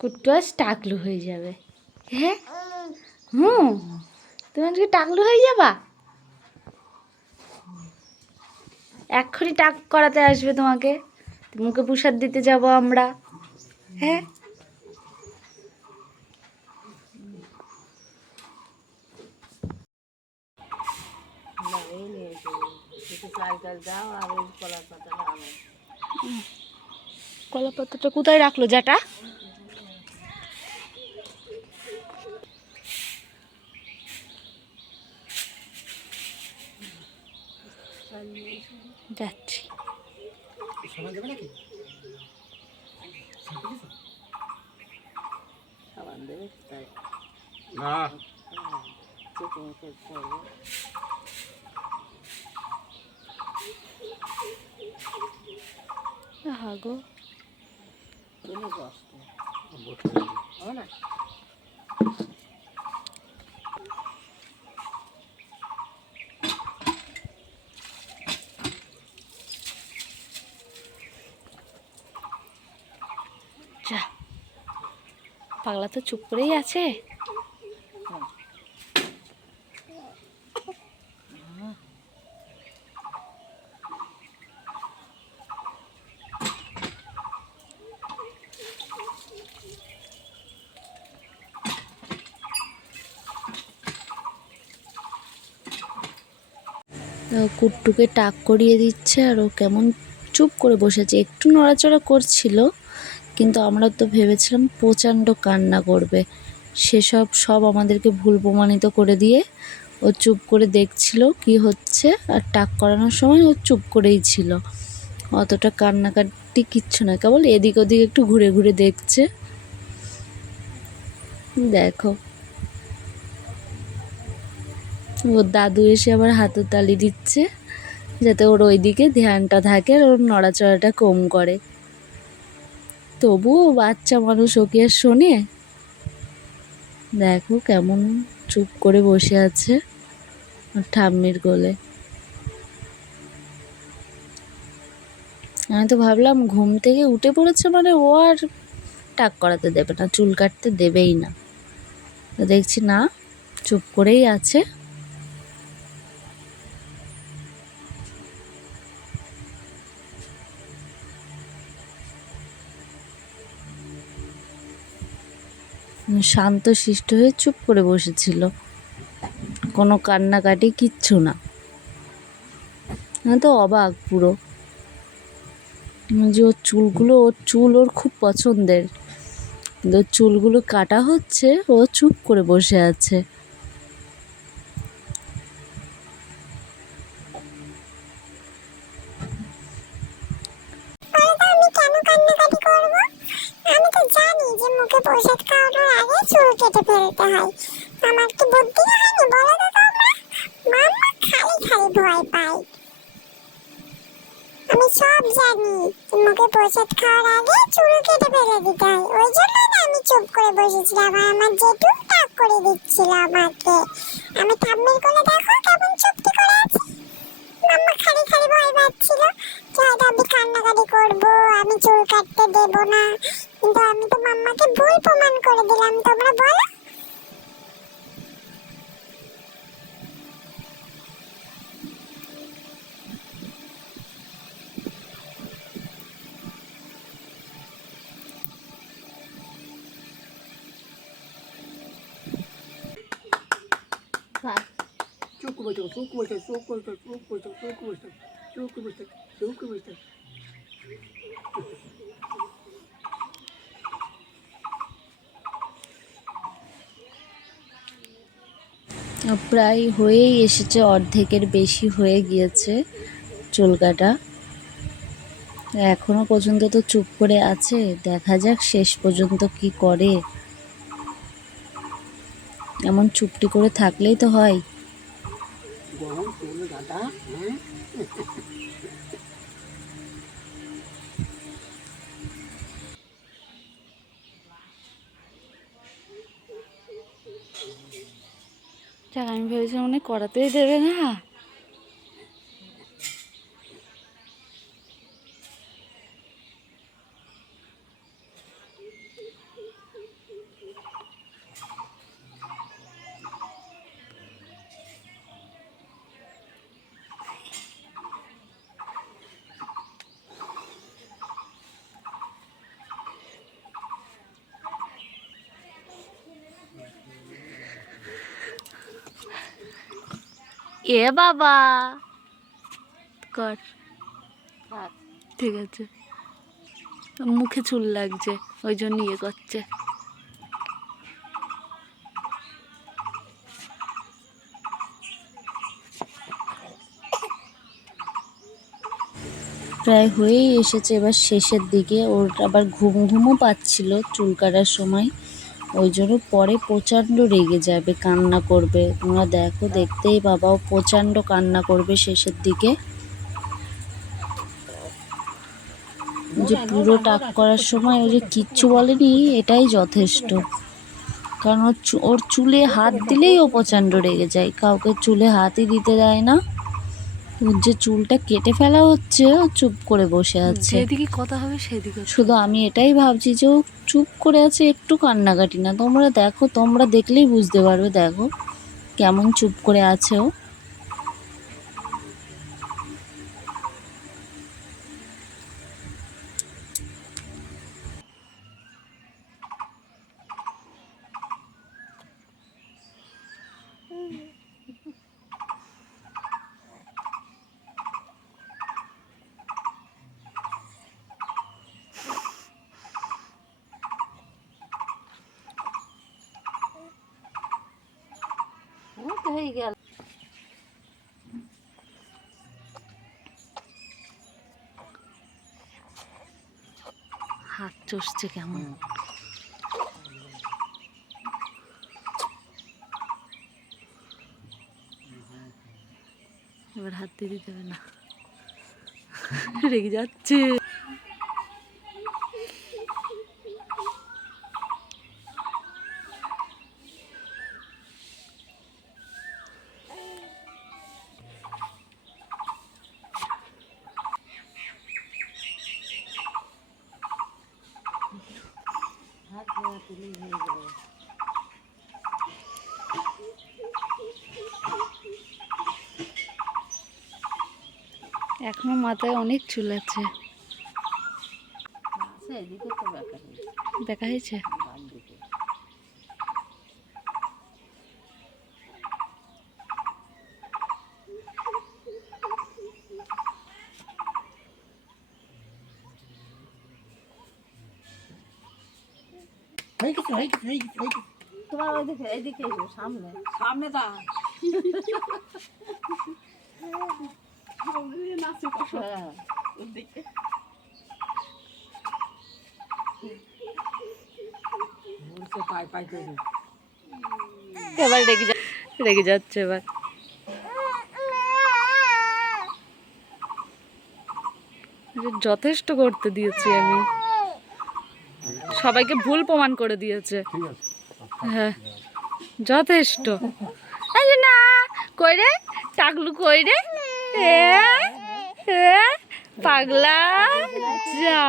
কুট্টু আজ টাকলু হয়ে যাবে। হ্যাঁ? হুম তুমি আজকে টাকলু হয়ে যাবা? এক্ষুনি টাক করাতে আসবে তোমাকে। মুখে প্রসাদ দিতে যাব আমরা। হ্যাঁ? কলা পাতাটা কোথায় রাখল যাটা যাচ্ছি। না। হাগো যা পাগলা তো চুপ করেই আছে। কুট্টুকে টাক করিয়ে দিচ্ছে আর ও কেমন চুপ করে বসেছে, একটু নড়াচড়া করছিল। কিন্তু আমরা তো ভেবেছিলাম প্রচণ্ড কান্না করবে। সেসব সব আমাদেরকে ভুল প্রমাণিত করে দিয়ে ও চুপ করে দেখছিল কি হচ্ছে আর টাক করানোর সময় ও চুপ করেই ছিল। অতটা কান্নাকাটি কিচ্ছু না কেবল এদিক ওদিক একটু ঘুরে ঘুরে দেখছে। দেখো। ওর দাদু এসে আবার হাতের তালি দিচ্ছে, যাতে ওর ওইদিকে ধ্যানটা থাকে আর ওর নড়াচড়াটা কম করে। তবুও বাচ্চা মানুষ ওকে আর শোনে? দেখো কেমন চুপ করে বসে আছে ঠাম্মির কোলে। আমি তো ভাবলাম ঘুম থেকে উঠে পড়েছে মানে ও আর টাক করাতে দেবে না, চুল কাটতে দেবেই না। দেখছি না, চুপ করেই আছে। শান্ত, শিষ্ট হয়ে চুপ করে বসেছিল। কোনো কান্নাকাটি কিচ্ছু না। তো অবাক পুরো। যে ওর চুলগুলো, ওর চুল ওর খুব পছন্দের। কিন্তু চুলগুলো কাটা হচ্ছে, ও চুপ করে বসে আছে। আগে চুল কেটে ফেলতে হয়। আমার কি বুদ্ধি হয়নি তো মাম্মা খালি খালি ভয় পায়। আমি সব জানি মুখে প্রসাদ খাওয়ার আগে চুল কেটে ফেলে দিতে হয়। ওই জন্য না আমি চুপ করে বসেছিলাম আমার জেঠু টাক করে দিচ্ছিল আমাকে। আমি কোলে দেখো কেমন আছি মাম্মা খালি খালি ভয় পাচ্ছিল যে হয়তো আমি কান্নাকাটি করব, আমি চুল কাটতে দেব না। কিন্তু আমি তো মাম্মাকে ভুল প্রমাণ করে দিলাম, তোমরা বলো। প্রায় হয়েই এসেছে, অর্ধেকের বেশি হয়ে গিয়েছে চুল কাটা এখনও পর্যন্ত তো চুপ করে আছে, দেখা যাক শেষ পর্যন্ত কি করে। এমন চুপটি করে থাকলেই তো হয় গরম চুল দাদা হ্যাঁ যাক আমি ভেবেছিলাম মানে করাতেই দেবে না। এ বাবা। কর। ঠিক আছে। মুখে চুল লাগছে ওই জন্য ইয়ে করছে। প্রায় হয়েই এসেছে এবার শেষের দিকে। ওর আবার ঘুম ঘুমও পাচ্ছিল চুল কাটার সময়। ওই জন্য পরে প্রচণ্ড রেগে যাবে, কান্না করবে। তোমরা দেখো, দেখতেই বাবাও প্রচণ্ড কান্না করবে শেষের দিকে। যে পুরো টাক করার সময় ওই যে কিচ্ছু বলেনি, এটাই যথেষ্ট। কারণ ওর চুলে হাত দিলেই ও প্রচণ্ড রেগে যায়। কাউকে চুলে হাতই দিতে দেয় না। ওর যে চুলটা কেটে ফেলা হচ্ছে ও চুপ করে বসে আছে। এদিকে কথা হবে সেদিকে শুধু আমি এটাই ভাবছি যে ও চুপ করে আছে একটু কান্নাকাটি না। তোমরা দেখো তোমরা দেখলেই বুঝতে পারবে দেখো। কেমন চুপ করে আছে ও। হয়ে গেল। হাত চষছে কেমন? এবার হাত দিয়ে দিতে হবে না। রেগে যাচ্ছে। এখনও মাথায় অনেক চুল আছে। তো দেখা হয়েছে। হয়ে হয়ে হয়ে হয়ে তোমার ওইদিকে সামনে। সামনে দা এবার রেগে যা রেগে যাচ্ছে এবার। যথেষ্ট করতে দিয়েছি আমি। সবাইকে ভুল প্রমাণ করে দিয়েছে। হ্যাঁ যথেষ্ট। না, কই রে? টাকলু কই রে? পাগলা? যা।